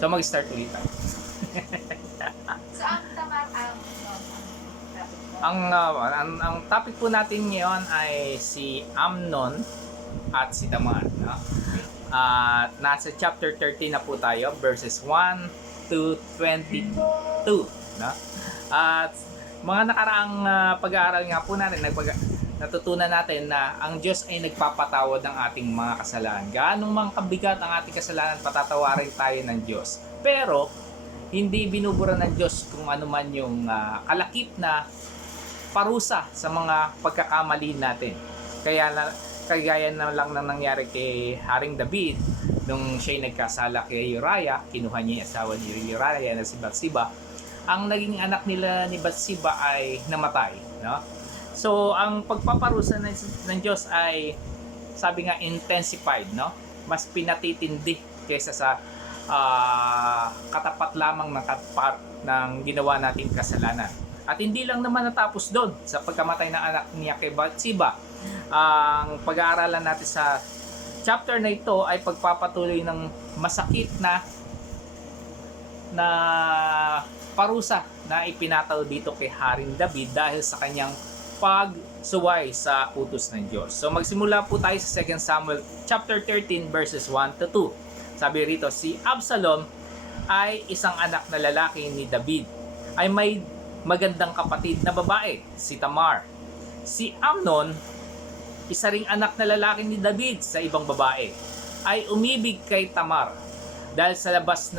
So mag-start ulit tayo. So, ang tamang Ang topic po natin ngayon ay si Amnon at si Tamar, no? Nasa chapter 13 na po tayo, verses 1 to 22, no? At mga nakaraang pag-aaral nga po natin, natutunan natin na ang Diyos ay nagpapatawad ng ating mga kasalanan. Gaanong mga kabigat ang ating kasalanan, patatawarin tayo ng Diyos. Pero hindi binubura ng Diyos kung ano man yung kalakip na parusa sa mga pagkakamali natin. Kagaya na lang na nangyari kay Haring David nung siya'y nagkasala kay Uriah, kinuha niya yung asawa ni Uriah na si Bathsheba. Ang naging anak nila ni Bathsheba ay namatay, no? So ang pagpaparusa ng Diyos ay, sabi nga, intensified, no? Mas pinatitindi kaysa sa katapat lamang ng ginawa nating kasalanan. At hindi lang naman natapos doon sa pagkamatay ng anak niya kay Bathsheba. Ang pag-aaralan natin sa chapter na ito ay pagpapatuloy ng masakit na parusa na ipinataw dito kay Haring David dahil sa kanyang pagsuway sa utos ng Diyos. So magsimula po tayo sa 2 Samuel chapter 13 verses 1 to 2. Sabi rito, si Absalom ay isang anak na lalaki ni David, ay may magandang kapatid na babae, si Tamar. Si Amnon, isa ring anak na lalaki ni David sa ibang babae, ay umibig kay Tamar. Dahil sa labis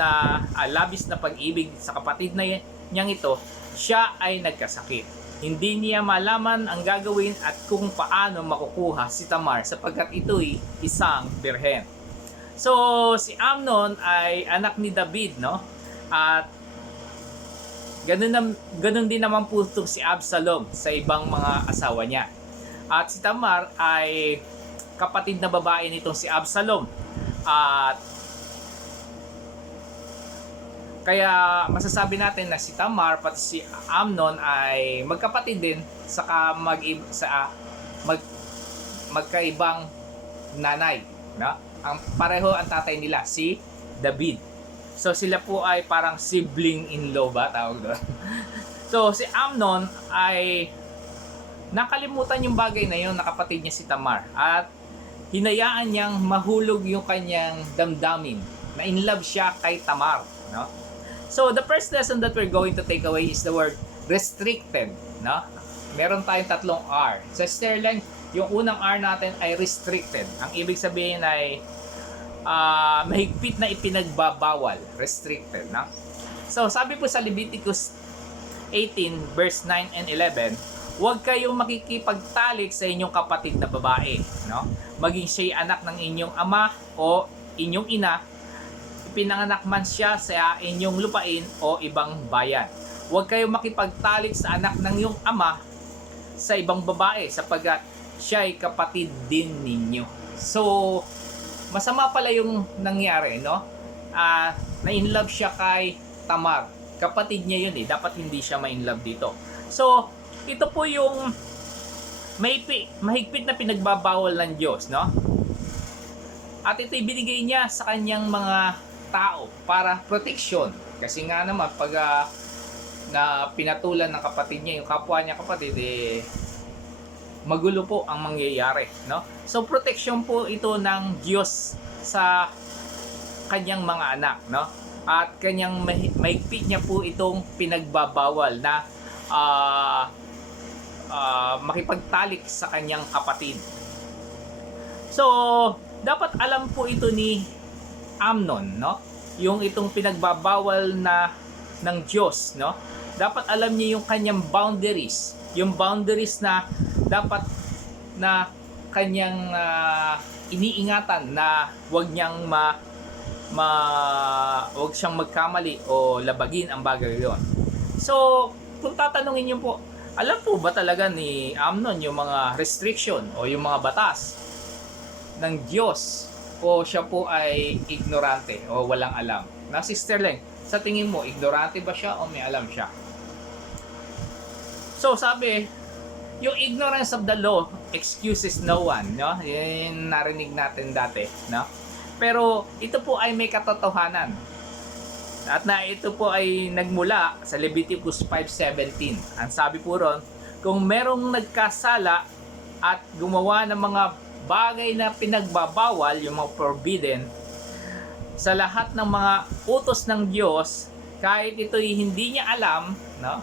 na pag-ibig sa kapatid niyang ito, siya ay nagkasakit. Hindi niya malaman ang gagawin at kung paano makukuha si Tamar sapagkat ito'y isang birhen. So, si Amnon ay anak ni David, no? At ganun din naman po si Absalom sa ibang mga asawa niya. At si Tamar ay kapatid na babae nitong si Absalom. At kaya masasabi natin na si Tamar pati si Amnon ay magkapatid din, saka magkaibang nanay, no? Ang pareho ang tatay nila, si David. So sila po ay parang sibling-in-law ba tawag doon? So si Amnon ay nakalimutan yung bagay na yun na kapatid niya si Tamar at hinayaan niyang mahulog yung kanyang damdamin na in love siya kay Tamar, no? So the first lesson that we're going to take away is the word restricted, no? Meron tayong tatlong R. Sa Sterling, yung unang R natin ay restricted. Ang ibig sabihin ay mahigpit na ipinagbabawal, restricted, no? So sabi po sa Leviticus 18 verse 9 and 11, huwag kayong makikipagtalik sa inyong kapatid na babae, no? Maging siya'y anak ng inyong ama o inyong ina, pinanganak man siya sa inyong lupain o ibang bayan. Huwag kayong makipagtalik sa anak ng iyong ama sa ibang babae sapagkat siya'y kapatid din ninyo. So masama pala yung nangyari, no? Na-in-love siya kay Tamar. Kapatid niya yun eh. Dapat hindi siya ma-in-love dito. So, ito po yung mahigpit na pinagbabawal ng Diyos, no? At ito ibinigay niya sa kanyang mga tao para protection. Kasi nga naman, pag na pinatulan ng kapatid niya, yung kapwa niya kapatid, magulo po ang mangyayari, no? So protection po ito ng Diyos sa kanyang mga anak, no? At kanyang mahigpit niya po itong pinagbabawal na makipagtalik sa kanyang kapatid. So dapat alam po ito ni Amnon, no? Yung itong pinagbabawal na ng Diyos, no? Dapat alam niya yung kanyang boundaries, yung boundaries na dapat na kanyang iniingatan na wag siyang magkamali o labagin ang bagay yon. So, kung tatanungin niyo po, alam po ba talaga ni Amnon yung mga restriction o yung mga batas ng Diyos, o siya po ay ignorante o walang alam? Na Sister Leng, sa tingin mo, ignorante ba siya o may alam siya? So, sabi, yung ignorance of the law excuses no one, no? Yan narinig natin dati, no? Pero ito po ay may katotohanan. At na ito po ay nagmula sa Leviticus 5:17. Ang sabi po ron, kung merong nagkasala at gumawa ng mga bagay na pinagbabawal, yung mga forbidden, sa lahat ng mga utos ng Diyos, kahit ito'y hindi niya alam, no?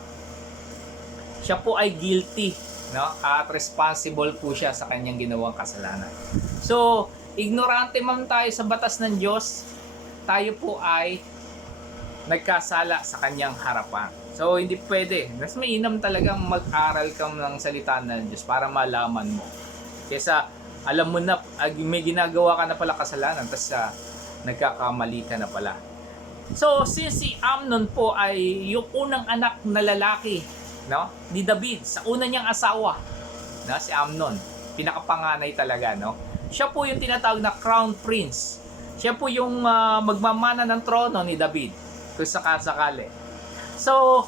Siya po ay guilty, no? At responsible po siya sa kanyang ginawang kasalanan. So, ignorante man tayo sa batas ng Diyos, tayo po ay nagkasala sa kanyang harapan. So, hindi pwede. Mas mainam talagang mag-aral ka ng salita ng Diyos para malaman mo. Kesa alam mo na, may ginagawa ka na pala kasalanan, tapos nagkakamali ka na pala. So, since si Amnon po ay yung unang anak na lalaki, no, ni David, sa una niyang asawa, no, si Amnon, pinakapanganay talaga, no? Siya po yung tinatawag na crown prince. Siya po yung magmamana ng trono ni David, kung sakasakali. So,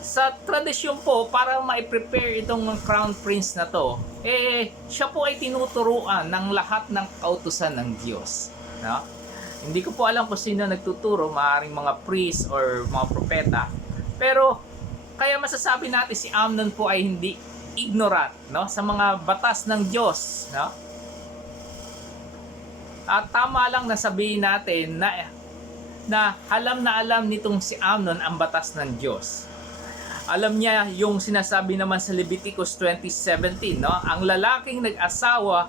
sa tradisyon po, para ma-prepare itong crown prince na to, siya po ay tinuturuan ng lahat ng kautusan ng Diyos. No? Hindi ko po alam kung sino nagtuturo, maaaring mga priest or mga propeta. Pero, kaya masasabi natin si Amnon po ay hindi ignorant, no, sa mga batas ng Diyos, no? At tama lang na sabihin natin na alam nitong si Amnon ang batas ng Diyos. Alam niya yung sinasabi naman sa Leviticus 20:17, no? Ang lalaking nag-asawa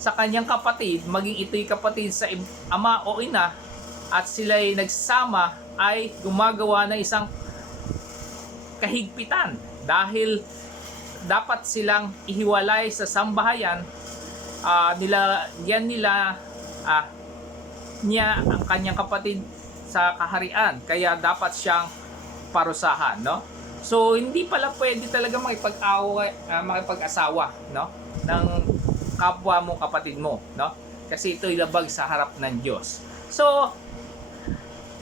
sa kanyang kapatid, maging ito'y kapatid sa ama o ina, at sila'y nagsama, ay gumagawa ng isang kahigpitan dahil dapat silang ihiwalay sa sambahayan. Nilagyan nila niya ang kanyang kapatid sa kaharian, kaya dapat siyang parusahan, no? So hindi pala pwede talaga makipag-asawa, no, ng kapwa mo, kapatid mo, no? Kasi ito'y labag sa harap ng Diyos. So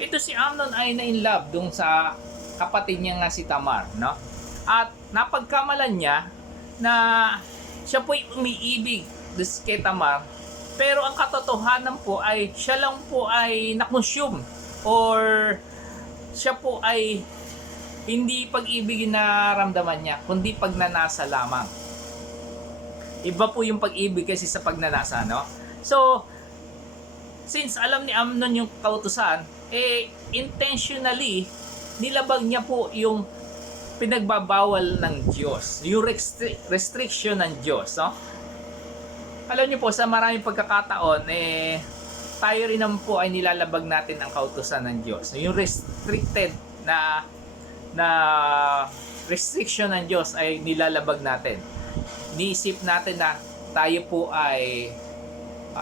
ito si Amnon ay na-inlove dun sa kapatid niya nga si Tamar, no? At napagkamalan niya na siya po'y umiibig kay Tamar, pero ang katotohanan po ay siya lang po ay nakonsume, or siya po ay hindi pag-ibig na ramdaman niya, kundi pagnanasa lamang. Iba po yung pag-ibig kasi sa pagnanasa, no? So, since alam ni Amnon yung kautusan, intentionally nilabag niya po yung pinagbabawal ng Diyos, yung restriction ng Diyos, no? Alam niyo po, sa maraming pagkakataon, tayo rin naman po ay nilalabag natin ang kautusan ng Diyos. Yung restricted na restriction ng Diyos ay nilalabag natin. Niisip natin na tayo po ay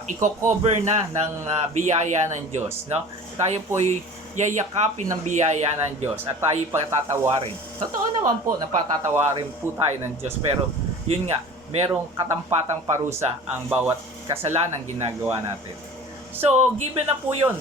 i-cover na ng biyaya ng Diyos, no? Tayo po ay yayakapin ng biyaya ng Diyos at tayo patatawarin. Totoo naman po na patatawarin po tayo ng Diyos, pero yun nga, merong katampatang parusa ang bawat kasalanan ginagawa natin. So, given na po yun,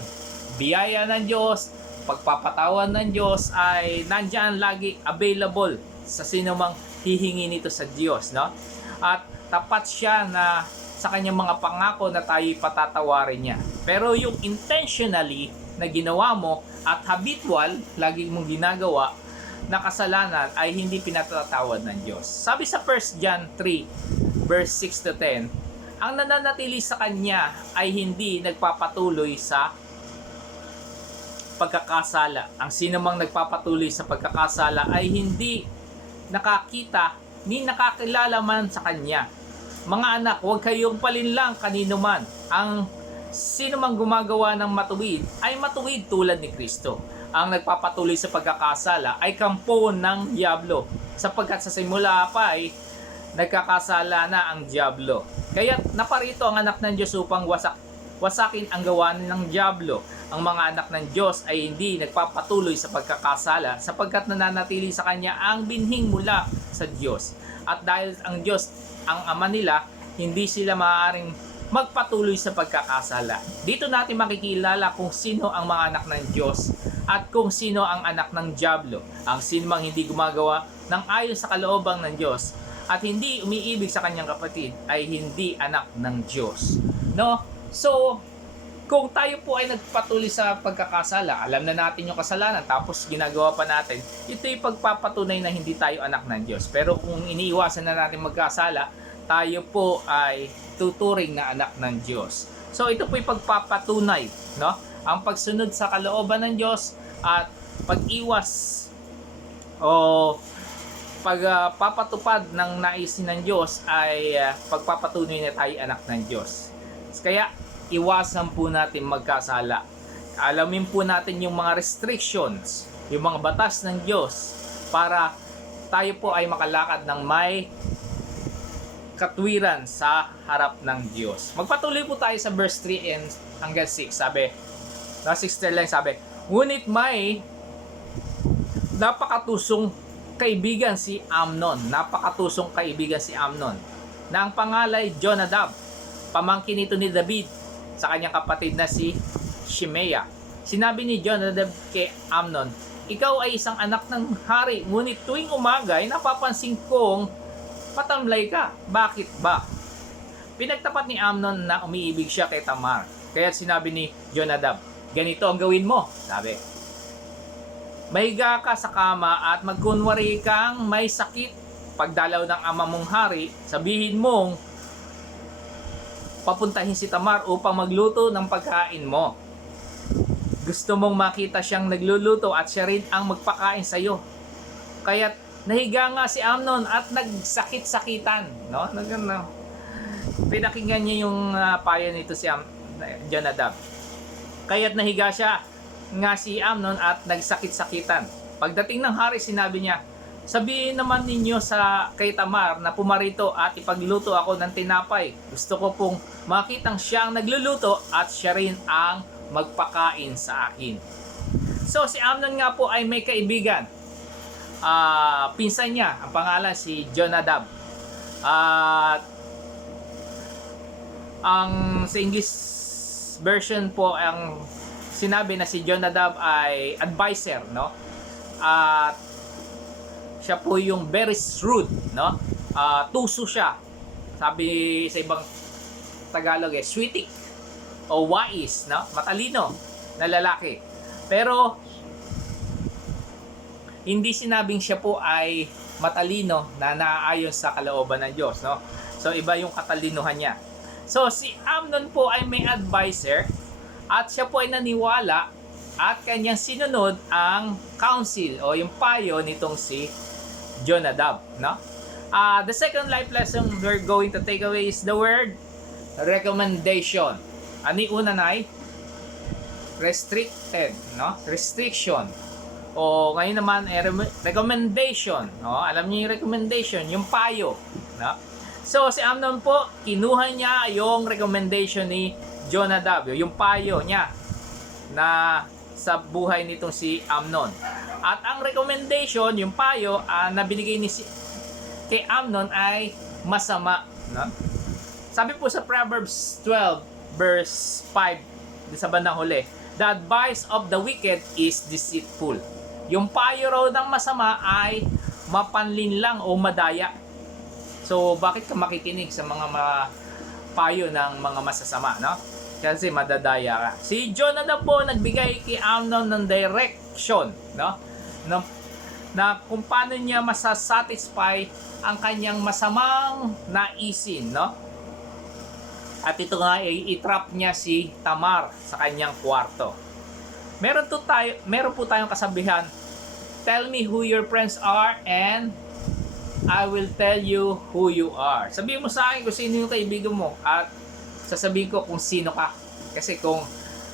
biyaya ng Diyos, pagpapatawan ng Diyos ay nandyan lagi available sa sino mang hihingi nito sa Diyos, no? At tapat siya na sa kanyang mga pangako na tayo patatawarin niya. Pero yung intentionally na ginawa mo at habitual, lagi mong ginagawa na kasalanan, ay hindi pinatatawad ng Diyos. Sabi sa 1 John 3 verse 6 to 10, ang nananatili sa Kanya ay hindi nagpapatuloy sa pagkakasala. Ang sino mang nagpapatuloy sa pagkakasala ay hindi nakakita ni nakakilala man sa Kanya. Mga anak, huwag kayong palinlang kanino man. Ang sino mang gumagawa ng matuwid ay matuwid tulad ni Kristo. Ang nagpapatuloy sa pagkakasala ay kampo ng diablo, sapagkat sa simula pa ay nagkakasala na ang diablo. Kaya naparito ang anak ng Diyos upang wasakin ang gawa ng diablo. Ang mga anak ng Diyos ay hindi nagpapatuloy sa pagkakasala, sapagkat nananatili sa Kanya ang binhing mula sa Diyos. At dahil ang Diyos ang ama nila, hindi sila maaaring magpatuloy sa pagkakasala. Dito natin makikilala kung sino ang mga anak ng Diyos at kung sino ang anak ng diablo. Ang sino mang hindi gumagawa ng ayon sa kaloobang ng Diyos at hindi umiibig sa kanyang kapatid ay hindi anak ng Diyos. No? So, Kung tayo po ay nagpatuloy sa pagkakasala, alam na natin yung kasalanan, tapos ginagawa pa natin, ito yung pagpapatunay na hindi tayo anak ng Diyos. Pero kung iniiwasan na natin magkasala, tayo po ay tuturing na anak ng Diyos. So ito po yung pagpapatunay, no? Ang pagsunod sa kalooban ng Diyos at pag-iwas o pagpapatupad ng naisin ng Diyos ay pagpapatunay na tayo anak ng Diyos. Kaya iwasan po natin magkasala. Alamin po natin yung mga restrictions, yung mga batas ng Diyos para tayo po ay makalakad ng may katwiran sa harap ng Diyos. Magpatuloy po tayo sa verse 3 and hanggang 6. Sabi, na 6 lang sabi, ngunit may napakatusong kaibigan si Amnon. Napakatusong kaibigan si Amnon na ang pangalay Jonadab, pamangkin nito ni David sa kanyang kapatid na si Shimea. Sinabi ni Jonadab kay Amnon, ikaw ay isang anak ng hari, ngunit tuwing umaga ay napapansin kong matamlay ka. Bakit ba? Pinagtapat ni Amnon na umiibig siya kay Tamar. Kaya sinabi ni Jonadab, ganito ang gawin mo. Sabi, mahiga ka sa kama at magkunwari kang may sakit. Pagdalaw ng ama mong hari, sabihin mong papuntahin si Tamar upang magluto ng pagkain mo. Gusto mong makita siyang nagluluto at siya rin ang magpakain sa iyo. Kaya nahiga nga si Amnon at nagsakit-sakitan, no? Pinakinggan niya yung payo nito si Jonadab. Kaya't nahiga siya nga si Amnon at nagsakit-sakitan. Pagdating ng hari, sinabi niya, sabihin naman ninyo sa kay Tamar na pumarito at ipagluto ako ng tinapay. Gusto ko pong makitang siya ang nagluluto at siya rin ang magpakain sa akin. So si Amnon nga po ay may kaibigan. Pinsan niya, ang pangalan si Jonadab. At ang sa English version po ang sinabi na si Jonadab ay advisor, no? At siya po yung very shrewd, no? Tuso siya. Sabi sa ibang Tagalog sweetik o wise, no? Matalino na lalaki. Pero hindi sinabing siya po ay matalino na naaayon sa kalooban ng Diyos, no? So iba yung katalinuhan niya. So si Amnon po ay may advisor at siya po ay naniwala at kanyang sinunod ang counsel o yung payo nitong si Jonadab, no? The second life lesson we're going to take away is the word recommendation. Ani una na ay restricted, no? Restriction. O ngayon naman ay recommendation, no? Alam niyo yung recommendation, yung payo, no? So si Amnon po, kinuha niya yung recommendation ni Jonadab, yung payo niya na sa buhay nitong si Amnon. At ang recommendation, yung payo na binigay ni kay Amnon ay masama, no? Sabi po sa Proverbs 12 verse 5 sa bandang huli, the advice of the wicked is deceitful. Yung payo raw ng masama ay mapanlinlang o madaya. So bakit ka makikinig sa mga payo ng mga masasama, no? Kasi madadaya ka. Si Jonadab po nagbigay kay Amnon ng direction, no? Na kung paano niya masasatisfy ang kanyang masamang naisin, no? At ito nga ay itrap niya si Tamar sa kanyang kwarto. Meron po tayong kasabihan, tell me who your friends are and I will tell you who you are. Sabihin mo sa akin kung sino yung kaibigan mo at sasabihin ko kung sino ka. Kasi kung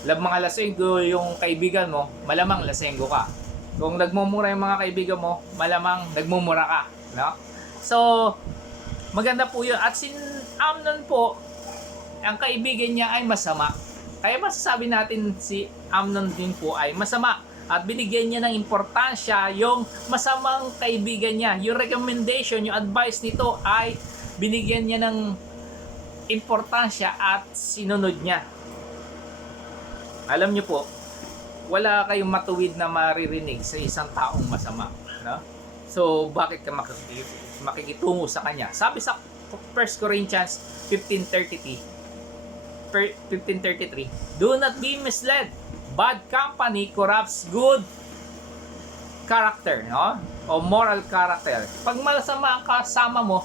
mga lasenggo yung kaibigan mo, malamang lasenggo ka. Kung nagmumura yung mga kaibigan mo, malamang nagmumura ka, no? So, maganda po yun. At si Amnon po, ang kaibigan niya ay masama. Kaya masasabi natin si Amnon din po ay masama. At binigyan niya ng importansya yung masamang kaibigan niya. Yung recommendation, yung advice nito ay binigyan niya ng importansya at sinunod niya. Alam niyo po, wala kayong matuwid na maririnig sa isang taong masama, no? So, bakit ka makikitungo sa kanya? Sabi sa 1 Corinthians 15:33, 15:33. Do not be misled. Bad company corrupts good character, no? O moral character. Pag masama ang kasama mo,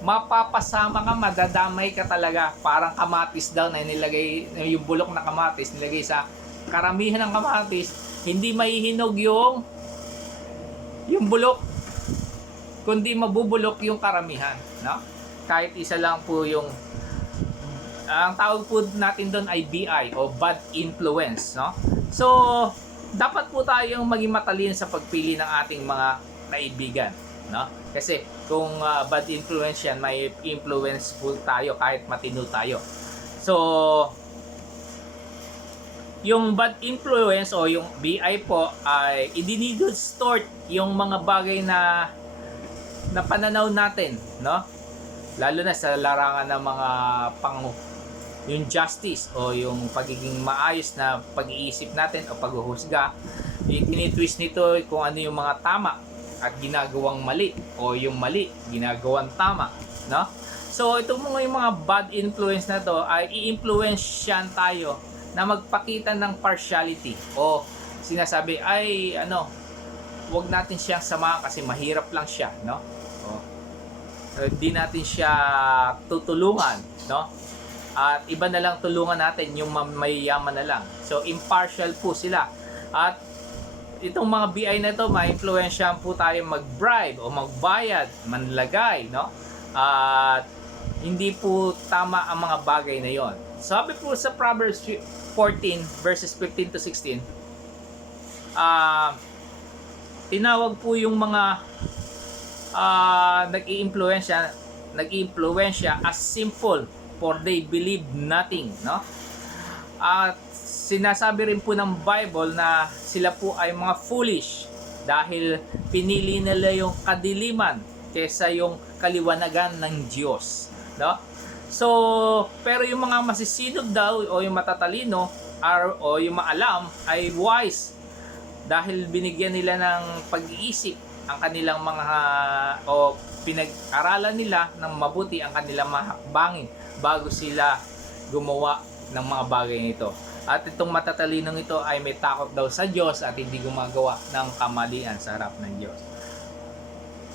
mapapasama ka, madadamay ka talaga. Parang kamatis daw na nilagay, yung bulok na kamatis, nilagay sa karamihan ng kamatis, hindi maihinog yung bulok, kundi mabubulok yung karamihan, no? Kahit isa lang po yung ang tawag po natin doon ay BI o bad influence, no? So, dapat po tayong maging matalino sa pagpili ng ating mga kaibigan, no? Kasi kung bad influence yan, may influence po tayo kahit matino tayo. So, yung bad influence o yung BI po ay i-distort yung mga bagay na pananaw natin, no? Lalo na sa larangan ng mga yung justice o yung pagiging maayos na pag-iisip natin o paghuhusga. Tinitwist nito kung ano yung mga tama at ginagawang mali o yung mali ginagawang tama, no? So ito yung mga bad influence na to ay i-influensyan tayo na magpakita ng partiality o sinasabi ay wag natin siyang samahan kasi mahirap lang siya, no? Hindi natin siya tutulungan, no? At iba na lang tulungan natin yung mayayaman na lang. So impartial po sila. At itong mga BI na ito, ma-influensyahan po tayo mag-bribe o magbayad, manlagay, no? At hindi po tama ang mga bagay na yon. Sabi po sa Proverbs 14 verses 15 to 16, tinawag po yung mga nag-iimpluwensya as sinful, for they believe nothing, no? At sinasabi rin po ng Bible na sila po ay mga foolish dahil pinili nila yung kadiliman kaysa yung kaliwanagan ng Diyos, no? So, pero yung mga masisinag daw o yung matatalino o yung maalam ay wise dahil binigyan nila ng pag-iisip ang kanilang mga o pinag-aralan nila ng mabuti ang kanilang mga hakbangin bago sila gumawa ng mga bagay nito. At itong matatalinong ito ay may takot daw sa Diyos at hindi gumagawa ng kamalian sa harap ng Diyos.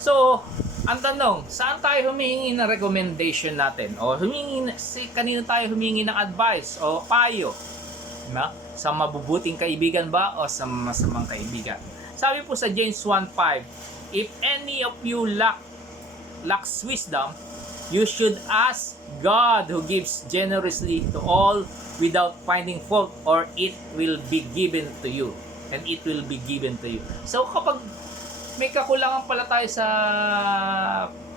So, ang tanong, saan tayo humingi ng recommendation natin? O kanino tayo humingi ng advice o payo? Na? Sa mabubuting kaibigan ba o sa masamang kaibigan? Sabi po sa James 1:5, if any of you lacks wisdom, you should ask God who gives generously to all without finding fault, or it will be given to you. And it will be given to you. So kapag may kakulangan pala tayo sa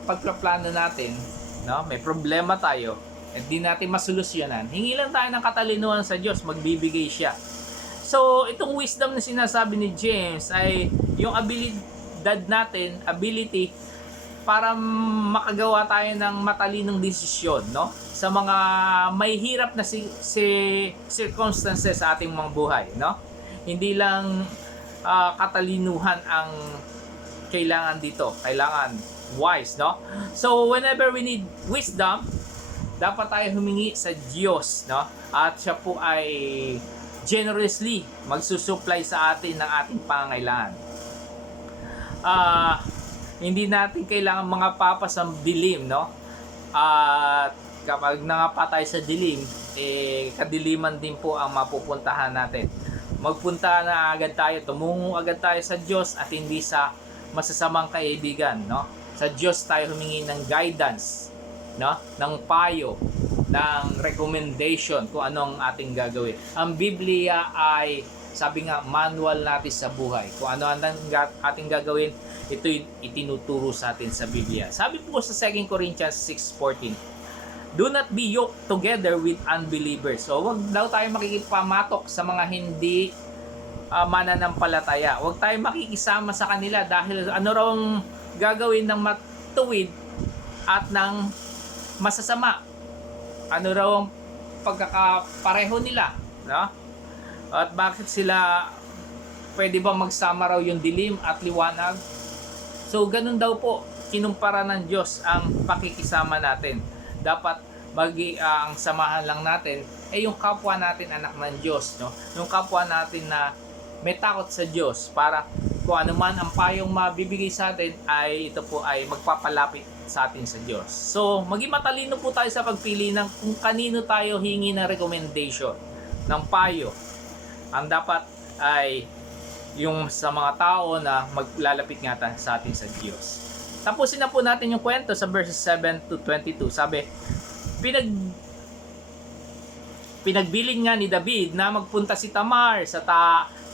pagpaplano natin, no? May problema tayo, at di natin masolusyonan, hingi lang tayo ng katalinuhan sa Diyos, magbibigay siya. So itong wisdom na sinasabi ni James ay yung ability para makagawa tayo ng matalinong desisyon, no? Sa mga may hirap na circumstances sa ating mga buhay, no? Hindi lang katalinuhan ang kailangan dito, kailangan wise, no? So whenever we need wisdom, dapat tayo humingi sa Diyos, no? At siya po ay generously magsusupply sa atin ng ating pangangailangan. Hindi natin kailangan mga papas ang dilim, no? At kapag nangapa tayo sa dilim, kadiliman din po ang mapupuntahan natin. Magpunta na agad tayo, tumungo agad tayo sa Diyos at hindi sa masasamang kaibigan, no? Sa Diyos tayo humingi ng guidance, no? Ng payo, ng recommendation kung ano ang ating gagawin. Ang Biblia ay, sabi nga, manual natin sa buhay. Kung ano ang ating gagawin, ito itinuturo sa atin sa Biblia. Sabi po sa 2 Corinthians 6:14, do not be yoked together with unbelievers. So, wag daw tayo makikipamatok sa mga hindi mananampalataya. Wag tayo makikisama sa kanila dahil ano raw ang gagawin ng matuwid at ng masasama. Ano raw ang pagkakapareho nila, no? At bakit sila pwede ba magsama raw yung dilim at liwanag? So ganun daw po kinumpara ng Diyos ang pakikisama natin. Dapat ang samahan lang natin ay yung kapwa natin anak ng Diyos, no? Yung kapwa natin na may takot sa Diyos, para kung ano man ang payong mabibigay sa atin ay ito po ay magpapalapit sa atin sa Diyos. So, maging matalino po tayo sa pagpili ng kung kanino tayo hingi ng recommendation, ng payo. Ang dapat ay yung sa mga tao na maglalapit nga sa atin sa Diyos. Tapusin na po natin yung kwento sa verses 7 to 22. Sabi, pinagbilin nga ni David na magpunta si Tamar sa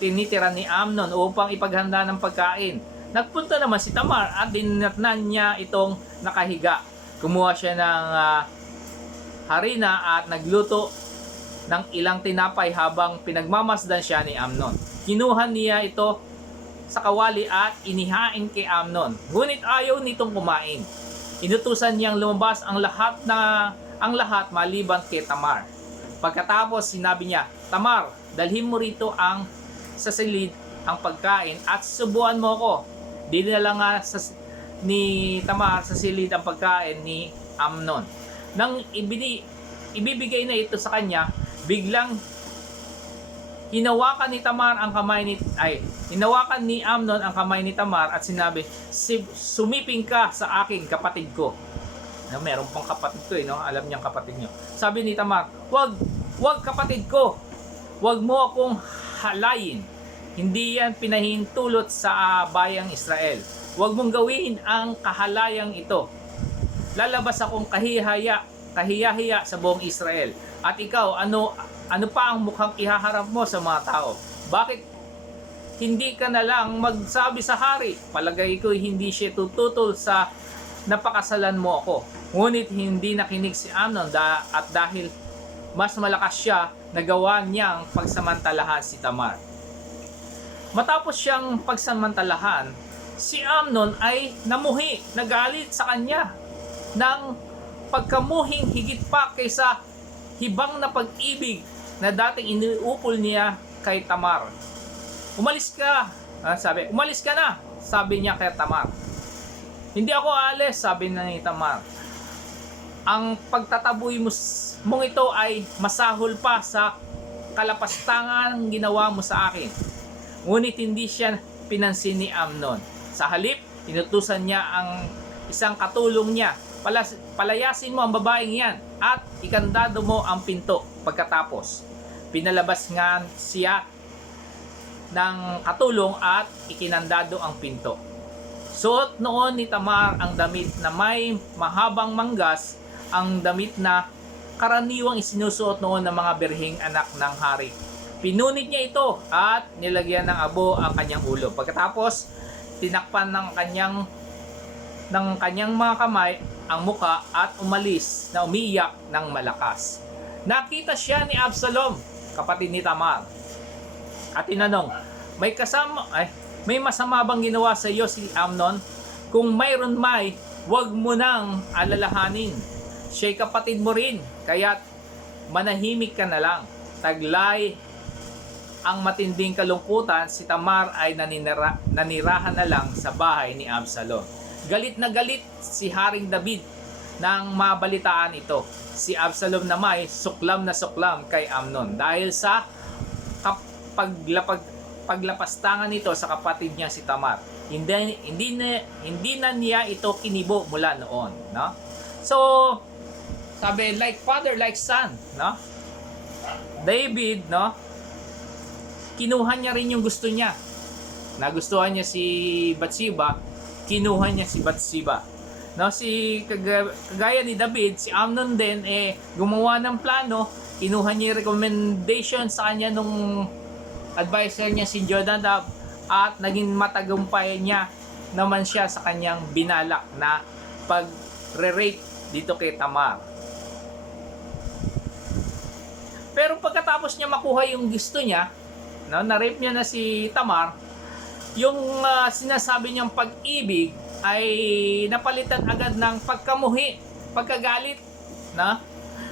tinitira ni Amnon upang ipaghanda ng pagkain. Nagpunta naman si Tamar at dinatnan niya itong nakahiga. Kumuha siya ng harina at nagluto ng ilang tinapay habang pinagmamasdan siya ni Amnon. Kinuha niya ito sa kawali at inihain kay Amnon. Ngunit ayaw nitong kumain. Inutusan niyang lumabas ang lahat maliban kay Tamar. Pagkatapos sinabi niya, Tamar, dalhin mo rito sa silid ang pagkain at subuan mo ko. Dinala nga ni Tamar sa silid ang pagkain ni Amnon. Nang ibibigay na ito sa kanya, biglang hinawakan ni Amnon ang kamay ni Tamar at sinabi, sumiping ka sa akin, kapatid ko. Meron pang kapatid ko, no? Alam niyang kapatid niyo. Sabi ni Tamar, wag kapatid ko. Wag mo akong halayin. Hindi yan pinahintulot sa bayang Israel. Wag mong gawin ang kahalayang ito. Lalabas akong kahiyahiya sa buong Israel. At ikaw, ano pa ang mukhang ihaharap mo sa mga tao? Bakit hindi ka na lang magsabi sa hari? Palagay ko hindi siya tututol sa napakasalan mo ako. Ngunit hindi nakinig si Amnon at dahil mas malakas siya, nagawa niyang pagsamantalahan si Tamar. Matapos siyang pagsamantalahan, si Amnon ay namuhi, nagalit sa kanya ng pagkamuhing higit pa kaysa hibang na pag-ibig na dating iniupol niya kay Tamar. Umalis ka na, sabi niya kay Tamar. Hindi ako aalis, sabi ni Tamar. Ang pagtataboy mong ito ay masahol pa sa kalapastangan ginawa mo sa akin. Ngunit hindi siya pinansin ni Amnon. Sa halip, inutusan niya ang isang katulong niya. Palayasin mo ang babaeng yan at ikandado mo ang pinto. Pagkatapos, pinalabas nga siya ng katulong at ikinandado ang pinto. Suot noon ni Tamar ang damit na may mahabang manggas, ang damit na karaniwang isinusuot noon ng mga birhing anak ng hari. Pinunit niya ito at nilagyan ng abo ang kanyang ulo. Pagkatapos, tinakpan ng kanyang mga kamay ang muka at umalis na umiyak ng malakas. Nakita siya ni Absalom, kapatid ni Tamar, at tinanong, may masama bang ginawa sa iyo si Amnon? Kung mayroon huwag mo nang alalahanin. Siya'y kapatid mo rin, kaya't manahimik ka na lang. Taglay ang matinding kalungkutan, si Tamar ay nanirahan na lang sa bahay ni Absalom. Galit na galit si Haring David nang mabalitaan ito. Si Absalom naman suklam na suklam kay Amnon dahil sa paglapastangan nito sa kapatid niya si Tamar. Hindi na niya ito kinibo mula noon, no? So, sabi, like father, like son, no? David, no? Kinuha niya rin yung gusto niya. Nagustuhan niya si Bathsheba, kinuha niya si Bathsheba. No, kagaya ni David, si Amnon din gumawa ng plano, kinuha niya yung recommendation sa kanya nung advisor niya si Jonadab at naging matagumpay niya naman siya sa kanyang binalak na pag-rape dito kay Tamar. Pero pagkatapos niya makuha yung gusto niya, no, na-rape niya na si Tamar, yung sinasabi niyang pag-ibig ay napalitan agad ng pagkamuhi, pagkagalit, no?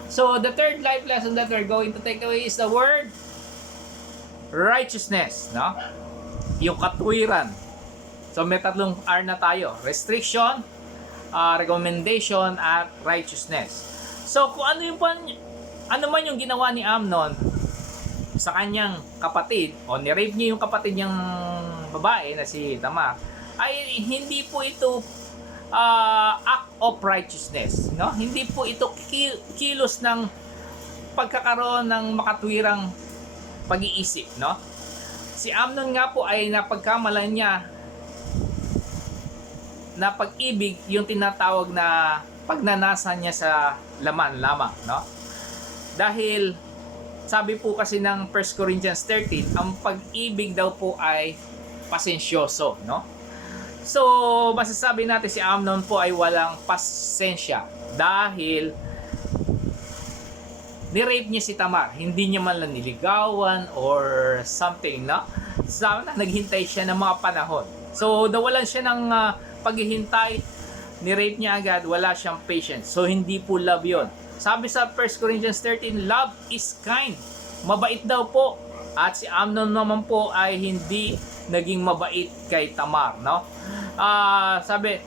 So the third life lesson that we're going to take away is the word righteousness, no? Yung katwiran. So may tatlong R na tayo: restriction, recommendation, at righteousness. So kung ano man yung ginawa ni Amnon sa kanyang kapatid o ni-rape niya yung kapatid niyang babae na si Tamar, ay hindi po ito act of righteousness, no? Hindi po ito kilos ng pagkakaroon ng makatwirang pag-iisip, no? Si Amnon nga po ay napagkamalan niya na pag-ibig yung tinatawag na pagnanasa niya sa laman lamang, no? Dahil sabi po kasi ng 1 Corinthians 13, ang pag-ibig daw po ay pasensyoso, no? So, masasabi natin si Amnon po ay walang pasensya dahil ni-rape niya si Tamar. Hindi niya man lang niligawan or something, no? Sana naghintay siya ng mga panahon. So, nawalan siya ng paghihintay, ni-rape niya agad, wala siyang patience. So, hindi po love yun. Sabi sa 1 Corinthians 13, love is kind. Mabait daw po. At si Amnon naman po ay hindi naging mabait kay Tamar, no? Sabi,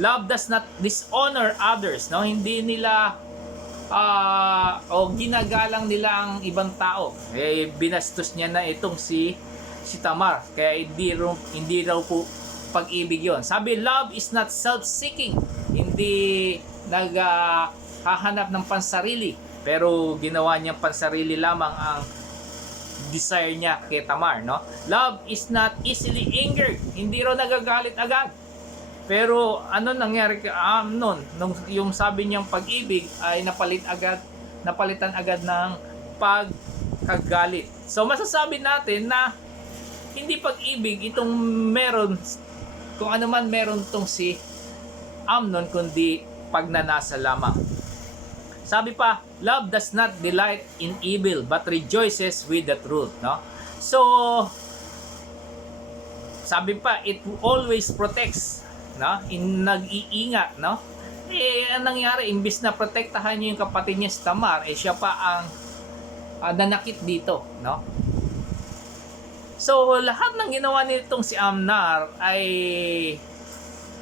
love does not dishonor others, no? Hindi nila o ginagalang nila ang ibang tao. Eh, binastos niya na itong si Tamar. Kaya hindi raw po pag-ibig yon. Sabi, love is not self-seeking. Hindi hahanap ng pansarili, pero ginawa niyang pansarili lamang ang desire niya kay Tamar, no? Love is not easily angered. Hindi raw nagagalit agad. Pero ano nangyari kay Amnon nung yung sabi niyang pag-ibig ay napalitan agad ng pagkagalit. So masasabi natin na hindi pag-ibig itong meron, kung ano man meron tong si Amnon, kundi pagnanasa lamang. Sabi pa, love does not delight in evil but rejoices with the truth, no? So sabi pa, it always protects, no? Nag-iingat, no? Eh, ang nangyari, imbis na protektahan niya yung kapatid niya si Tamar, eh siya pa ang nanakit dito, no? So, lahat ng ginawa nitong si Amnar ay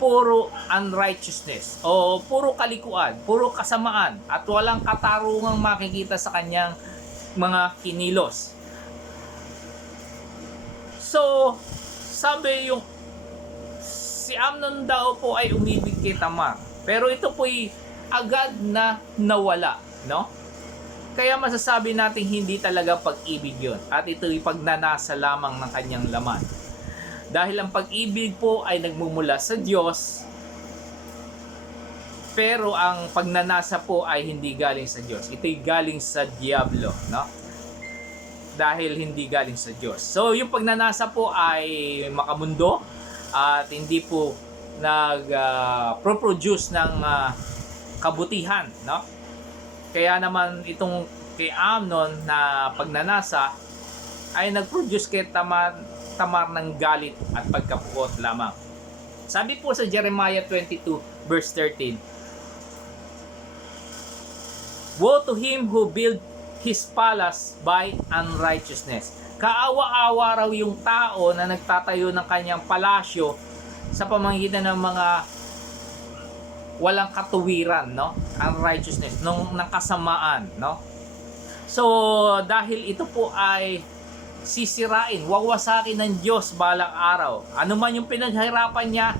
puro unrighteousness o puro kalikuan, puro kasamaan at walang katarungang makikita sa kanyang mga kinilos. So, sabi yung si Amnon daw po ay umibig kay Tamar. Pero ito po'y agad na nawala, no? Kaya masasabi natin hindi talaga pag-ibig yun. At ito'y pagnanasa lamang ng kanyang laman. Dahil ang pag-ibig po ay nagmumula sa Diyos, pero ang pagnanasa po ay hindi galing sa Diyos. Ito'y galing sa Diablo, no? Dahil hindi galing sa Diyos. So, yung pagnanasa po ay makamundo at hindi po nag-produce ng kabutihan, no? Kaya naman itong kay Amnon na pagnanasa ay nag-produce kay Tamar ng galit at pagkapuot lamang. Sabi po sa Jeremiah 22 verse 13, woe to him who build his palace by unrighteousness. Kaawa-awa raw yung tao na nagtatayo ng kanyang palasyo sa pamamagitan ng mga walang katuwiran, no? Unrighteousness, ng kasamaan, no? So, dahil ito po ay sisirain, wawasakin ng Diyos balang araw. Ano man yung pinaghirapan niya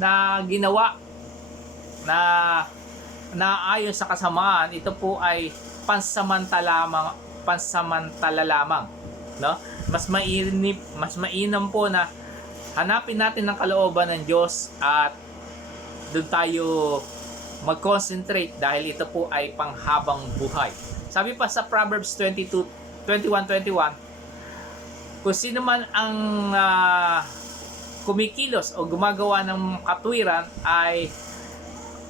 na ginawa na ayon sa kasamaan, ito po ay pansamantala lamang, no? Mas mainam po na hanapin natin ang kalooban ng Diyos at doon tayo mag-concentrate dahil ito po ay panghabang buhay. Sabi pa sa Proverbs 21:21, kung sino man ang kumikilos o gumagawa ng katwiran ay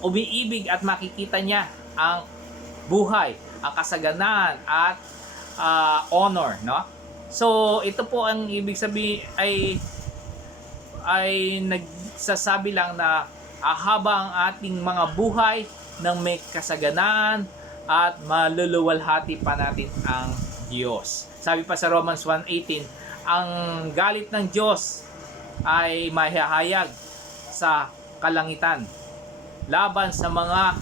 umiibig at makikita niya ang buhay, ang kasaganaan at honor, no? So ito po ang ibig sabihin ay nagsasabi lang na ahaba ang ating mga buhay ng may kasaganaan at maluluwalhati pa natin ang Diyos. Sabi pa sa Romans 1:18, ang galit ng Diyos ay mahahayag sa kalangitan laban sa mga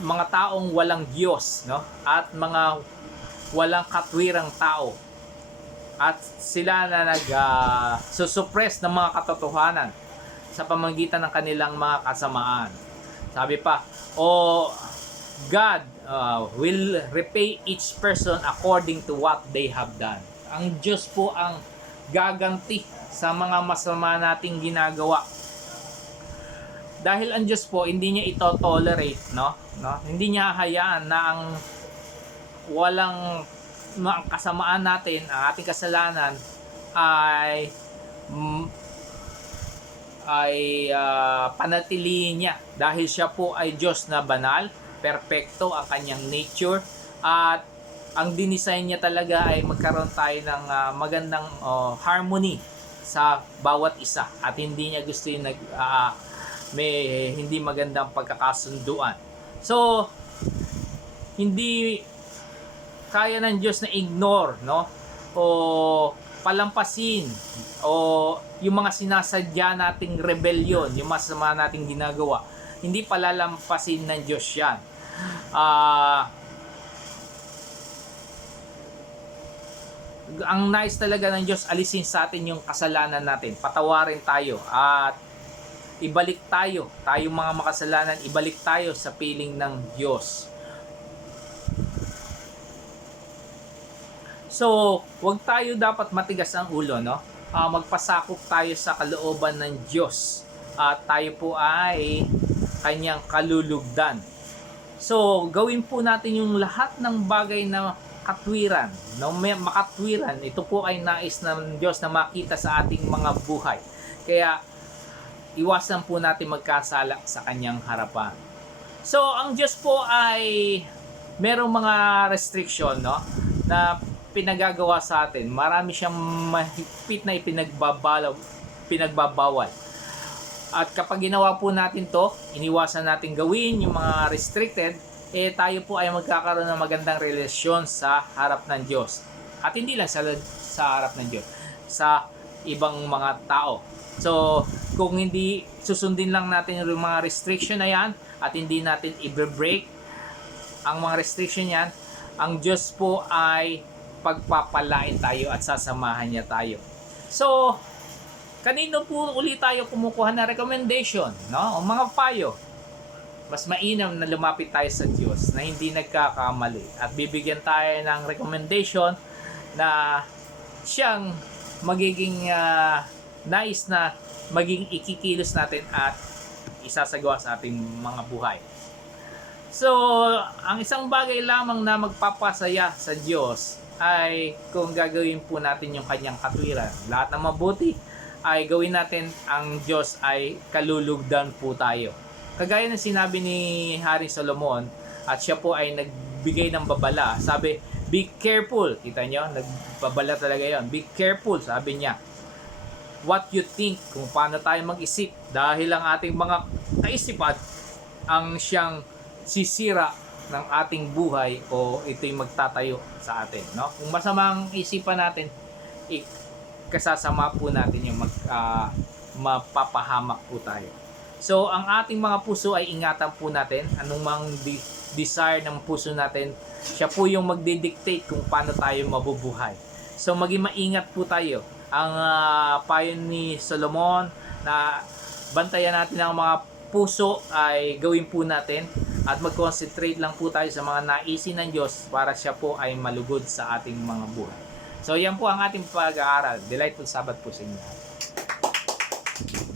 mga taong walang Diyos, no? At mga walang katwirang tao. At sila na susuppress ng mga katotohanan sa pamamagitan ng kanilang mga kasamaan. Sabi pa, God will repay each person according to what they have done. Ang Diyos po ang gaganti sa mga masama nating ginagawa. Dahil ang Diyos po, hindi niya ito tolerate, no? Hindi niya hayaan na ang walang ang kasamaan natin, ang ating kasalanan ay panatilihin niya, dahil siya po ay Diyos na banal, perpekto ang kanyang nature, at ang dinesign niya talaga ay magkaroon tayo ng magandang harmony sa bawat isa, at hindi niya gusto yung may hindi magandang pagkakasunduan. So hindi kaya ng Diyos na ignore, no, o palampasin o yung mga sinasadya nating rebellion, yung masama nating ginagawa. Hindi palalampasin ng Diyos yan. Ang nais talaga ng Diyos, alisin sa atin yung kasalanan natin, patawarin tayo, at ibalik tayo, tayong mga makasalanan, ibalik tayo sa piling ng Diyos. So, wag tayo dapat matigas ang ulo, no? Magpasakop tayo sa kalooban ng Diyos, at tayo po ay kanyang kalulugdan. So, gawin po natin yung lahat ng bagay na katwiran, no? May makatwiran. Ito po ay nais ng Diyos na makita sa ating mga buhay. Kaya iwasan po natin magkasala sa kanyang harapan. So, ang Diyos po ay merong mga restriction, no, na pinagagawa sa atin. Marami siyang mahigpit na pinagbabawal. At kapag ginawa po natin to, iniwasan natin gawin yung mga restricted, tayo po ay magkakaroon ng magandang relasyon sa harap ng Diyos. At hindi lang sa harap ng Diyos, sa ibang mga tao. So, kung hindi susundin lang natin yung mga restriction na yan, at hindi natin i-break ang mga restriction yan, ang Diyos po ay pagpapalain tayo at sasamahan niya tayo. So, kanino po ulit tayo kumukuha na recommendation, no? O mga payo. Mas mainam na lumapit tayo sa Diyos na hindi nagkakamali, at bibigyan tayo ng recommendation na siyang magiging nais na maging ikikilos natin at isasagawa sa ating mga buhay. So, ang isang bagay lamang na magpapasaya sa Diyos ay kung gagawin po natin yung kanyang katwiran. Lahat ng mabuti ay gawin natin, ang Diyos ay kalulugdan po tayo. Kagaya ng sinabi ni Haring Solomon, at siya po ay nagbigay ng babala. Sabi, be careful. Kita nyo? Nagbabala talaga yon. Be careful, sabi niya. What you think, kung paano tayo mag-isip. Dahil ang ating mga kaisipan ang siyang sisira ng ating buhay, o ito'y magtatayo sa atin, no? Kung masamang isipan natin, kasasama po natin yung mapapahamak po tayo. So, ang ating mga puso ay ingatan po natin. Anong mang desire ng puso natin, siya po yung magdidictate kung paano tayo mabubuhay. So, maging maingat po tayo. Ang payo ni Solomon na bantayan natin ang mga puso ay gawin po natin, at mag-concentrate lang po tayo sa mga naisin ng Diyos para siya po ay malugod sa ating mga buhay. So yan po ang ating pag-aaral. Delightful Sabbath po sa inyo.